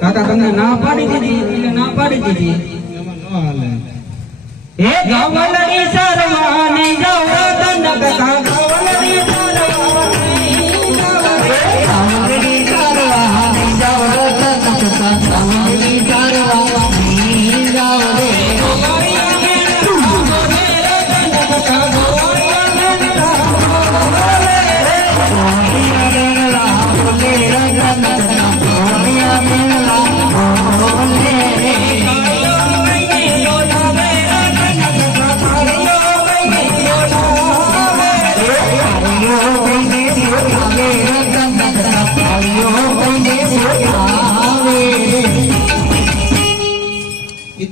કાકા તમને ના પાડી દીધી એટલે ના પાડી દીધી એમાં ન હાલે હે ગવલડી સરવાની જાવ દંડ કાકા ગવલડી સરવાની ગવલડી સરવાની જાવ દંડ કાકા ગવલડી સરવાની જાવ રે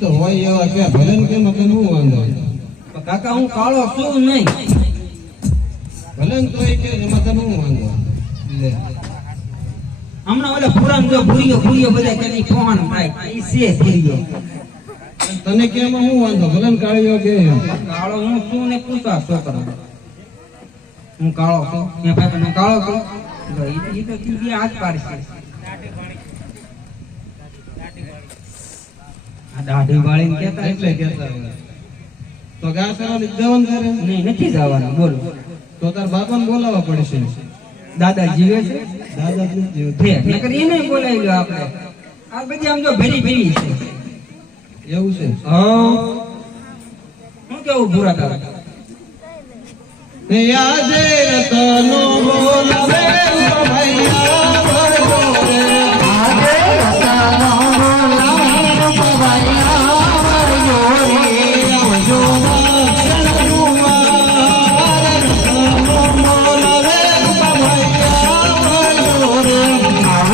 તો હોય એવા કે ભલે ને કેમ તને હું વાંધો પણ કાકા હું કાળો છું નહીં. ભલે ને તોય કે એમાં તને હું વાંધો લે હમણાં ઓલા પુરાણ જો ભૂરીઓ બધા કે ફોન થાય ઈ છે ભૂરીઓ. તને કે એમાં હું વાંધો ભલે ને કાળીઓ કે કાળો હું છું ને પૂછા છોકરા હું કાળો છું મેં ભાઈ હું કાળો છું ઈ તો દી હાથ પાડશે. આ દાઢી વાળીને કહેતા એટલે કહેતા હોય તો ઘાસ આવવાની જવાનું કરે નહીં નથી જવાનું બોલો. તો તાર બાપાને બોલાવવા પડશે. દાદા જીવે છે દાદા જ નથી જીવતા. નકર એને બોલાવી લો આપણે. આ બધી આમ જો ભરી છે. એવું છે હું કેવું ભૂરા તારા તે આજે રતનો બોલાવે ભૈયા ભરજો રે આજે રતનો બોલાવે ભૈયા ભરજો રે આવજો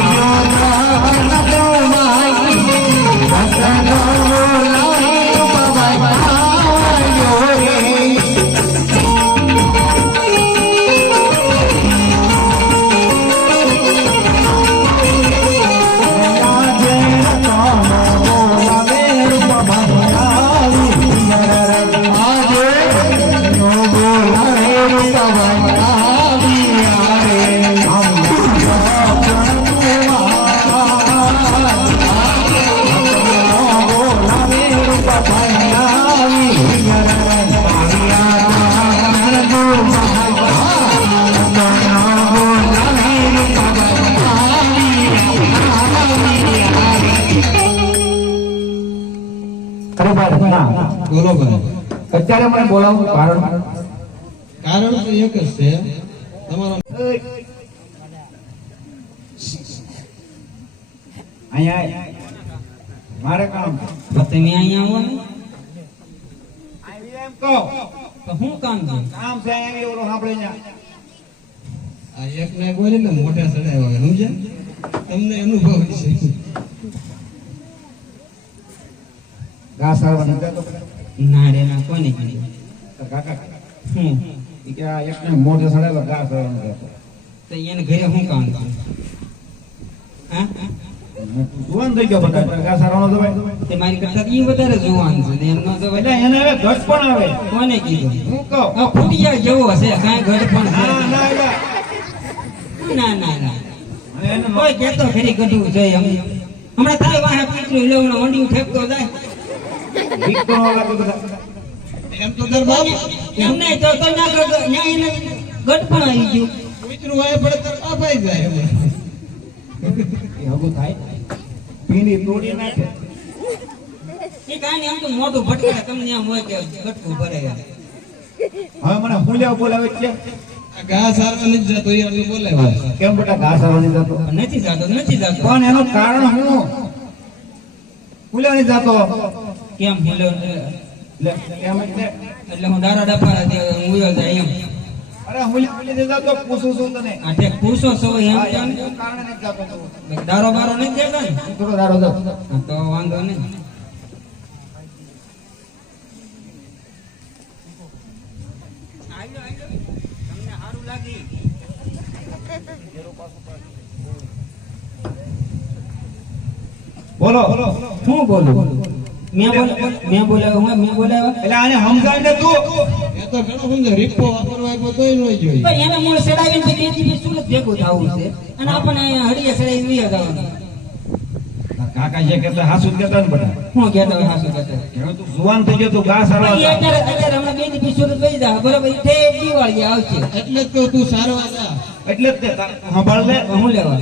બોલો ભાઈ. અત્યારે મને બોલાવું કારણ કારણ તો એક જ છે તમારા અહીંયા મારે કામ તો તમે અહીંયા આવો ને એમ કહો તો શું કામ છે? કામ છે અહીંયા ઓલો સાંભળે ને આ એક ને બોલે ને મોઢા ચડાવ્યા હોય સમજ્યા તમને અનુભવ છે. ઘાસ આવવાનું જતો ના રે ના કોને કીધું? કાકા હું ઈ કે આ એકને મોઢે સડાયેલો ઘાસ આવવાનું જતો તો એને ઘરે શું કામ છે? હા જુવાન થઈ ગયો બધા ઘાસ આવવાનો જવાય તે મારી કરતા ઈ વધારે જુવાન છે ને એમનો તો એટલે એને હવે ઘટ પણ આવે કોને કીધું? હું કહું આ ફૂટિયા જેવો હશે કાંઈ ઘડ પણ ના છે. ના એટલે ના ના ના અને એને કોઈ કેતો ખરી ગઢવું જોઈએ અમને હમણાં થાય વાહે પીટલું લેવું વંડિયું ઠેકતો જાય બીક તો ન લાગે બધા એમ તો તાર બાપ એમને તો ના ગઢ ન્યા એને ગઢ પણ આવી ગયું કૂતરું વાય પડે તાર બાપ આવી જાય એમાં. એ હગું થાય પીંડી તોડી નાખે એ કાંઈ નહીં આમ તો મોઢું ભટકાડે તમને એમ હોય કે ગટકું ભરે હવે મને ભૂલ્યા બોલાવે એટલે આ ઘાસ આરવા નથી જતો એ આટલું બોલાવે. કેમ બેટા ઘાસ આવવાની જતો નથી જાતો નથી જાતો પણ એનું કારણ શું ભૂલ્યા નહીં જતો કેમ ભૂલ્યો લે કેમ એટલે એટલે હું દારા ડફારા દે હું ઉયો જાય એમ અરે ભૂલી જતો પૂછું છું તને આ ઠેક પૂછો છો એમ હા, કેમ એનું કારણ નથી જતો તું. દારો બારો નથી દેતો ને થોડો દાડો દો હા, તો વાંધો નહીં તમને સારું લાગી બોલો હું બોલું મેં બોલાવ્યો એટલે આને સમજાય ને તું એ તો ઘણો સમજે રીપો વાપરવા આપ્યો તોય ન જોઈએ. પણ એને મૂળ સડાવીને તો બે દિવસ સુરત ભેગું થવું છે અને આપણને અહીંયા હળીએ સડાવી વિયા જવાનું કાકા જે કહેતા હાસુ કહેતા ને બધા હું કહેતો હોય હાસુ કહેતો હોય. હવે તું જુવાન થઈ ગયો તું ઘાસ પણ હરવા એ અત્યારે હમણાં બે દિવસ સુરત વહી જાય બરોબર તે દિવાળી આવશે એટલે જ કહું તું સારવા જા. એટલે જ તે સાંભળ લે હું લેવા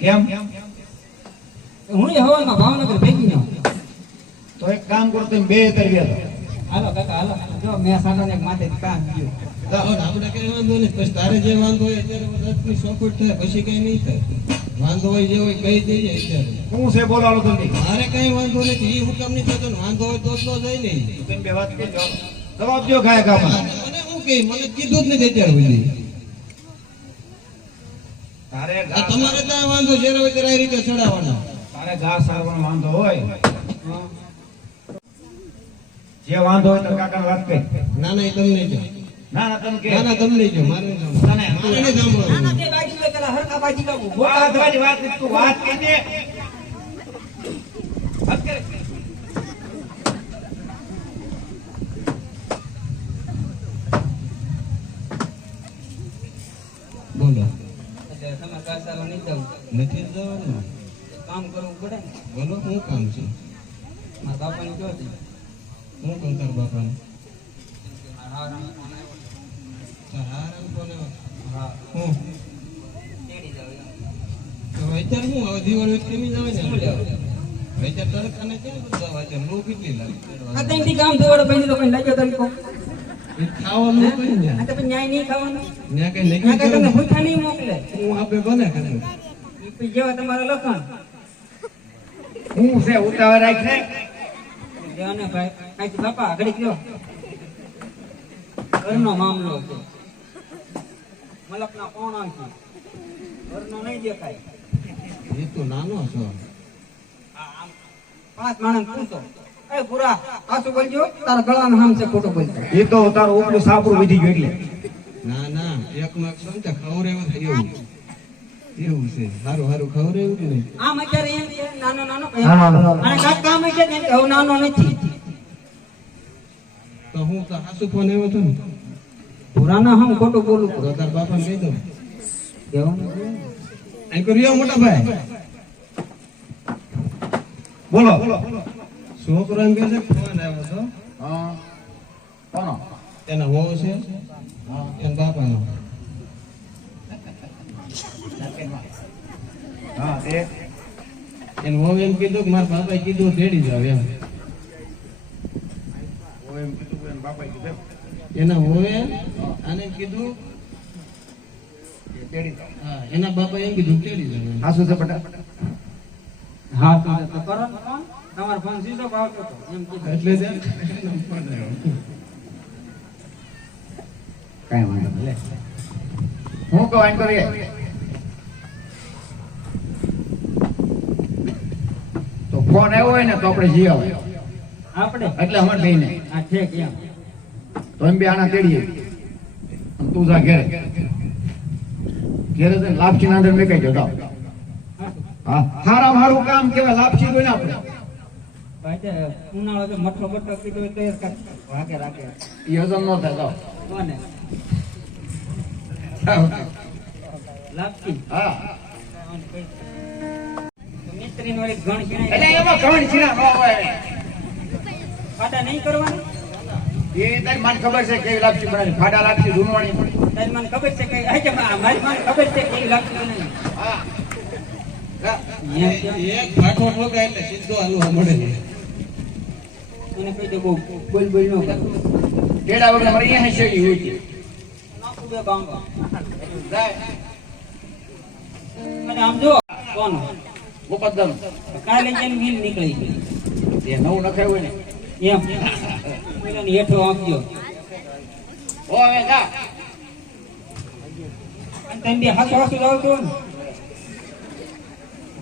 કેમ હું હવામાં ભાવનગર ભેગી ન તો એક કામ કરો તમે બે તરવ્યા હાલો કાકા હાલો જો મેં સાંભળે માથે કામ ગયું તો આપણે કઈ વાંધો નહીં. પછી તારે જે વાંધો હોય અત્યારે વધારે સપોર્ટ થાય પછી કઈ નહીં થાય. વાંધો હોય જે હોય કહી દઈએ અત્યારે. હું છે બોલાવો તમે મારે કઈ વાંધો નથી. એ હુકમ નહીં થતો ને વાંધો હોય તો જ જાય નહીં. તમે બે વાત કરી જવાબ દો ખાય કામમાં મને શું કહે મને કીધું જ નથી અત્યાર સુધી. તારે આ તમારે ત્યાં વાંધો જ્યારે હોય ત્યારે આ રીતે ચડાવવાના. તારે ઘાસ આવવાનો વાંધો હોય જે વાંધો હોય તો કાકાને વાત કરી. ના ના એ તમને જો ના ના તમે કે ના ના તમને જો મારે નહીં સાંભળવું. તને મારે નહીં સાંભળવું. તે બાજુ પેલા હરખા બાજી કાઢું વાત વાળી વાત કરી, તું વાત કરી દે. વાત કરે. બોલો એટલે તમે કાસારો નહીં જાવ નથી જવાનું. કામ કરવું પડે ને બોલો શું કામ છે? મારા બાપાને કહો છે શું કામ તાર બાપાને? હારામ હારામ કોને? હા હું તેડી જાવ એમ. તો અત્યારે શું હવે દિવાળી વખતે કેમી જાવે શું ને લેવું? અત્યારે તડકાને ક્યાં બધા વાંચે લો કેટલી લાગે આ ત્યાંથી કામ ધોવાડો પછી તો કઈ લાગ્યો તરીકો એ ખાવાનું કઈ ને આ તો પછી ન્યાય નહીં ખાવાનું ત્યાં કઈ આ નક્કી કઈ તમને કર્યું? ભૂખા નહીં મોકલે હું આપે બને કરે ઈ પછી જેવા તમારા લખણ હું છે ઉતાવળ રાખ ને. જેવાને ભાઈ અહીંથી બાપા આગળ ગયો ઘરનો મામલો છે મલકના કોણ આવશે ઘરનો નહીં દેખાય એ તો નાનો છો. આમ 5 માણસ પૂછો એ પૂરા પાછું બોલજો તારા ગળામાં હામ છે ખોટો બોલતો એ તો તારું ઉપલું સાપરું વધી ગયું એટલે. ના ના એક નો એક સમજે ખવરેવા એવું એવું છે. સારું સારું ખવરેવું કે નહીં? આમ અત્યારે એમ છે નાનો નાનો હા. અને કાક કામ છે ને હવે નાનો નથી તો હું તો હાસુ ફોન આવ્યો હતો ને પુરાના હમ ખોટું બોલું તો તાર બાપાને કહી દઉં. કહેવાનું અહીં કર્યો મોટા ભાઈ બોલો. છોકરો એમ કહે છે ફોન આવ્યો હતો હા. કોનો? એના વહુ છે એના બાપાનો. હા તે એને વહુ એમ કીધું કે મારા બાપાએ કીધું તેડી જાવ એમ. ઓ એમ કીધું એમ બાપાએ કીધું એના વહુએ આને કીધું કે તેડી જાઓ. હા એના બાપાએ એમ કીધું તેડી જાવ એમ. હાસુ છે બટા. હા તો કરો ને ફોન તમારો ફોન સીધો આવતો હતો એમ કીધું એટલે જ એનો ફોન આવ્યો. કાંઈ વાંધો નહીં લે. હું કહું આમ કરીએ. તો ફોન આવ્યો હોય ને તો આપણે જઈ આવો. આપણે એટલે અમારે લઈને આ ઠેક એમ તો એમ બે આના તેડીએ અને તું જા ઘેરે ઘેરે જઈને લાપસી ના અંદર મેકાઈ જતા હા હારામ હારું કામ કેવાય લાપસી તો ને આપણે ભાઈ ઉનાળો તો મઠો બટો કીધો તો એ રાખે રાખે ઈ હજમ ન થાય જાઓ. કોને લાગતી હા મિસ્ત્રી નો ગણ એટલે ગણાય એમાં ઘણ છીણા ન હોય ફાટા નહીં કરવાનું એ તારી મને ખબર છે કેવી લાપસી બનાવી ફાડા લાપસી ધૂનવાણી તારી મને ખબર છે કે મારી મને ખબર છે કે લાગતું નહીં હા એક ફાટો ઠોકાય એટલે સીધો હાલવા મળે છે. એને કહી દે બહુ બોલ બોલ ન કર ટેડા વગર મારે અહીંયા શેડી હોય છે નાખું બે બાંગો જાય અને આમ જો કોણ મુકદ્દમ કાલે જેમ બિલ નીકળી એ નવું નખાયું હોય ને એમ એને હેઠો આપજો ઓ હવે જા અને તમે બે હાથો હાથો જાવ છો ને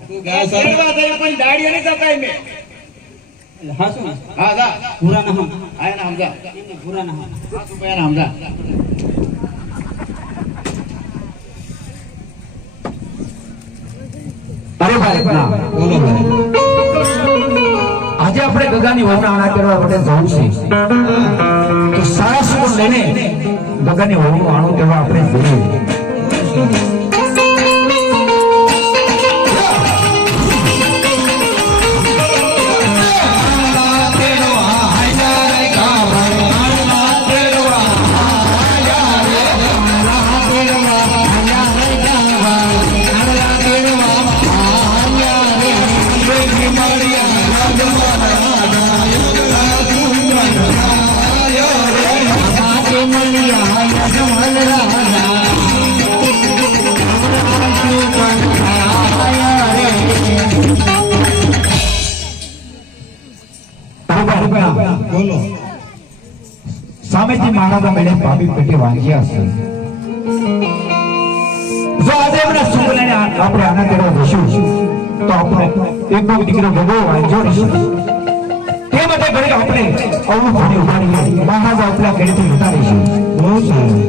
તું ગા સારું શેરવા જાય પણ દાડીએ નહીં જતા એમ એટલે હાસુ હા જા ભૂરાના હમ આ એના સમજા એમને ભૂરાના હમ હા તું એના સમજા અરે ભાઈ બોલો ભાઈ. આજે આપણે ગગાની વહુના આણા કરવા માટે જવું છે તો સારા સુર લઈને ગગાની વહુનું આણું કરવા આપણે જઈએ બોલો સામેથી માનવના મેળે ભાભી પેટે વાંગ્યા છે જો આજે એમના સુખ લઈને આપણે આના કરવા જશું તો આપણો એક દીકરો ભગવો વાંચ્યો રહેશે તેમ માટે ઘડી આપણે અવળું ઘડી ઉપાડીએ મહારાજા ઉપલા ઘડીથી જતા રહીશું. બહુ સારું.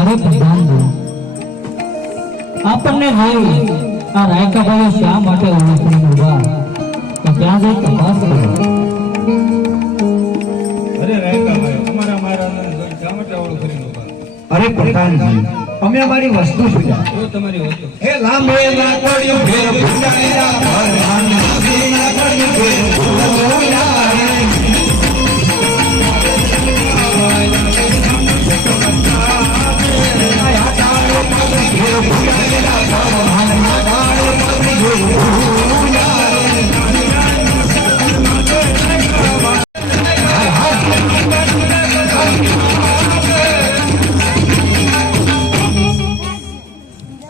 અરે પ્રધાનજી, આપણને જોઈ આ રાયકાભાઈ શા માટે ઓળખી ઉભા તો ત્યાં જઈ તપાસ કરો. અરે રાયકાભાઈ, અમારા મહારાજાને જોઈ શા માટે ઓળખ કરીને ઊભા? અરે પ્રધાનજી, અમે અમારી વસ્તુ જોયા. જો તમારી વસ્તુ હે લાંબે લાકડીયું ઘેર ભૂલાયા લાંબે લાકડીયું ઘેર ભૂલાયા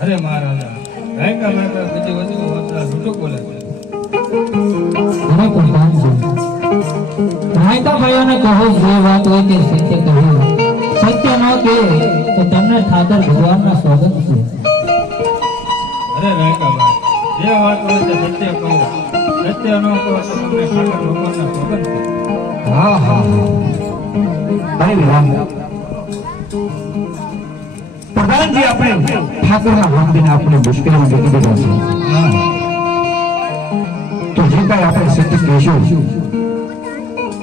અરે મહારાજા, રાયકાભાઈ તો બધી વસ્તુ વાપરા જૂઠું બોલે છે. અરે પ્રધાનજી, રાયકાભાઈઓને કહો જે વાત હોય તે સત્ય કહ્યું. સત્ય ન કહે તો તમને ઠાકર ભગવાનના સોગંદ છે. અરે રાયકાભાઈ, જે વાત હોય તે સત્ય કહો, સત્ય ન કહો તો તમને ઠાકર ભગવાનના સોગંદ છે. હા હા અરે વિરામ પ્રધાનજી, આપણે ઠાકોરના મંદિરને આપણે મુશ્કેલીમાં મૂકી દીધા છે. તો જે કાંઈ આપણે સત્ય કહેશું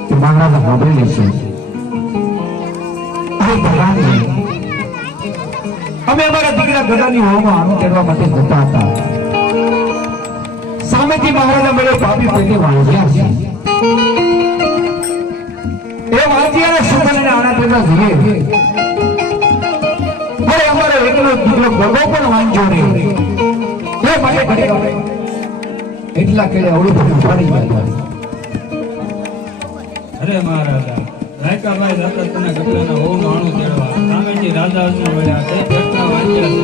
તે મહારાજા સાંભળી લેશે. અરે પ્રધાનજી, અમે અમારા દીકરા ગદાની હોમાં આનું કરવા માટે જતા હતા. સામેથી મહારાજા મને પાપી પેટે વાંચ્યા છે. એ વાંચ્યાના સુગંધને આના તેના જઈએ અમારો એકલો દીકરો ગગો પણ વાંચ્યો રે એ માટે ઘરે એટલા કેળે અવળું બધું ઉપાડી ગયા. અરે મહારાજા, રાયકાભાઈ જતા તને ગગલાના હોનું આણું તેડવા સામેથી રાજા અર્જુન વળ્યા તે પેટના વાંચ્યા છે.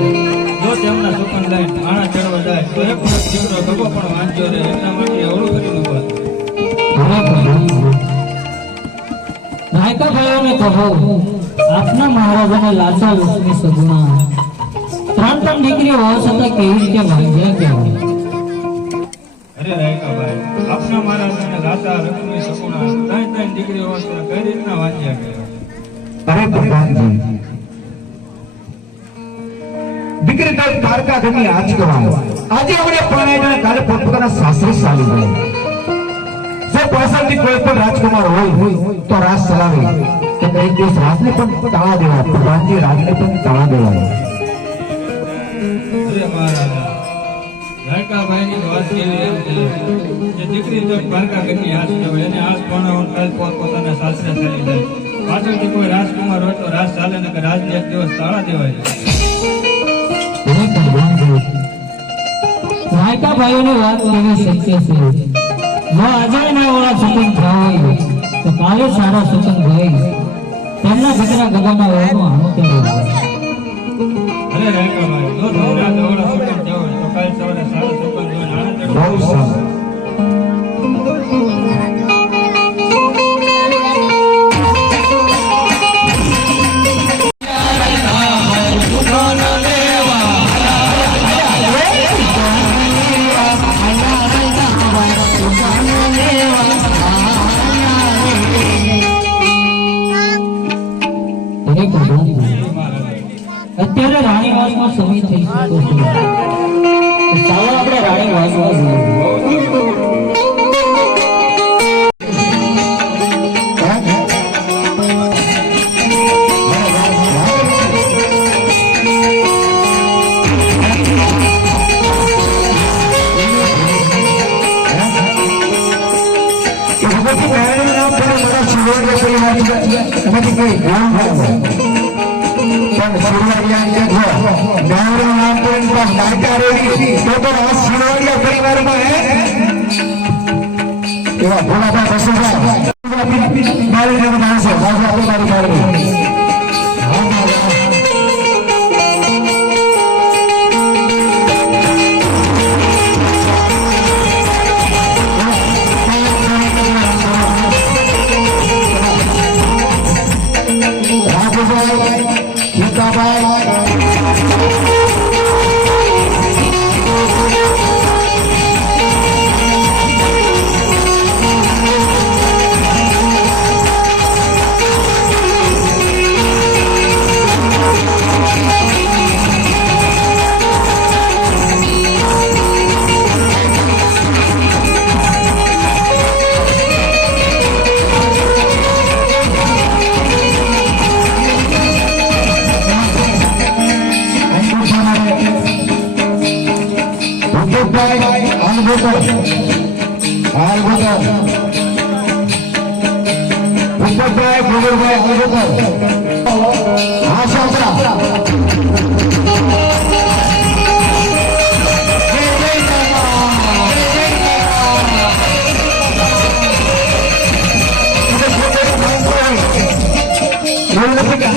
જો તેમના સુકન લઈને આણા તેડવા જાય તો એક દીકરો ગગો પણ વાંચ્યો રે એટલા માટે અવળું કરીને ઉભા. અરે પ્રધાનજી, રાયકાભાઈઓને કહો આપના મહારાજાને લાચા લક્ષ્મી સગુણા ત્રણ દીકરીઓ હોવા છતાં કેવી રીતે ભાંગ્યા કહેવાય. અરે રાયકાભાઈ, આપના મહારાજાને રાજા લક્ષ્મી સગુણા ત્રણ દીકરીઓ હોવા છતાં કઈ રીતના વાંચ્યા ગયા? અરે પ્રધાનજી, દીકરી તારી દ્વારકા ઘરની આજ કહેવાય. આજે આપણે પરણાઈને કાલે પોતપોતાના સાસરે ચાલી જાય. જો પાછળથી કોઈ પણ રાજકુમાર હોય તો રાજ ચલાવે તો એક દિવસ રાજને પણ તાળા દેવાય. પ્રધાનજી, રાજને પણ તાળા દેવાય. અરે મહારાજા, રાયકાભાઈની વાત કેવી એમ છે જે દીકરી જો દ્વારકા ઘરની આશ કહેવાય એને આશ પરણાવવાનું કાલ પોતપોતાના સાસરે ચાલી જાય. પાછળથી કોઈ રાજકુમાર હોય તો રાજ ચાલે ને કે રાજને એક દિવસ તાળા દેવાય. અરે પ્રધાનજી, રાયકાભાઈઓની વાત કેવી સત્ય છે. જો આજે ના વાળા સુકન થયા હોય તો કાલે સારા સુકન થઈ તેમના દીકરા ગગાના વહુનું આણું તેડવા. અરે રાયકાભાઈ, જો તમારા દોડા સુકન થયો હોય તો કાલ સવારે સારા સુકન જોઈને આણંદ તેડવા. બહુ સારું. અરે પ્રધાનજી, અત્યારે રાણીવાસમાં સમય થઈ શકો છે. ચાલો આપણે રાણીવાસમાં જઈએ. હાલ બોલો ભૂપતભાઈ ગોગરભાઈ હાલ બોલો હા શાસ્ત્રા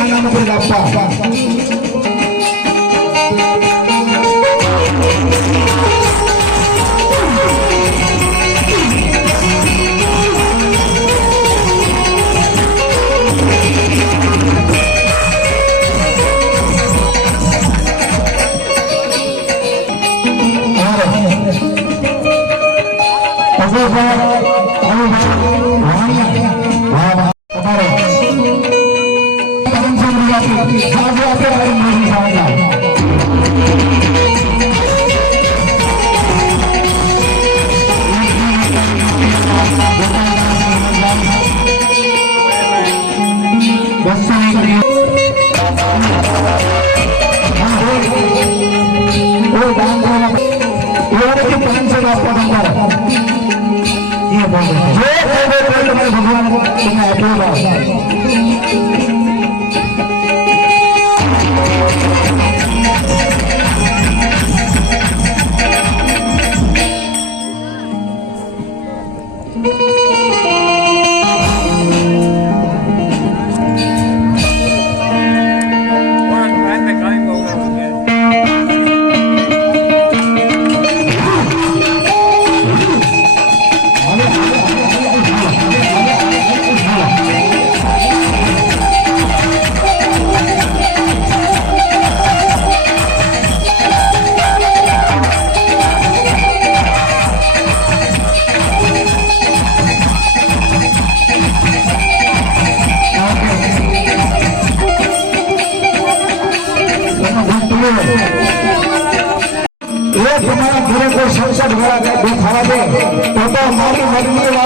નામ ઉપર આપવા તમારા ઘરે કોઈ સંસદ વાળા કઈ દુઃખ આવે તો મારી મરજી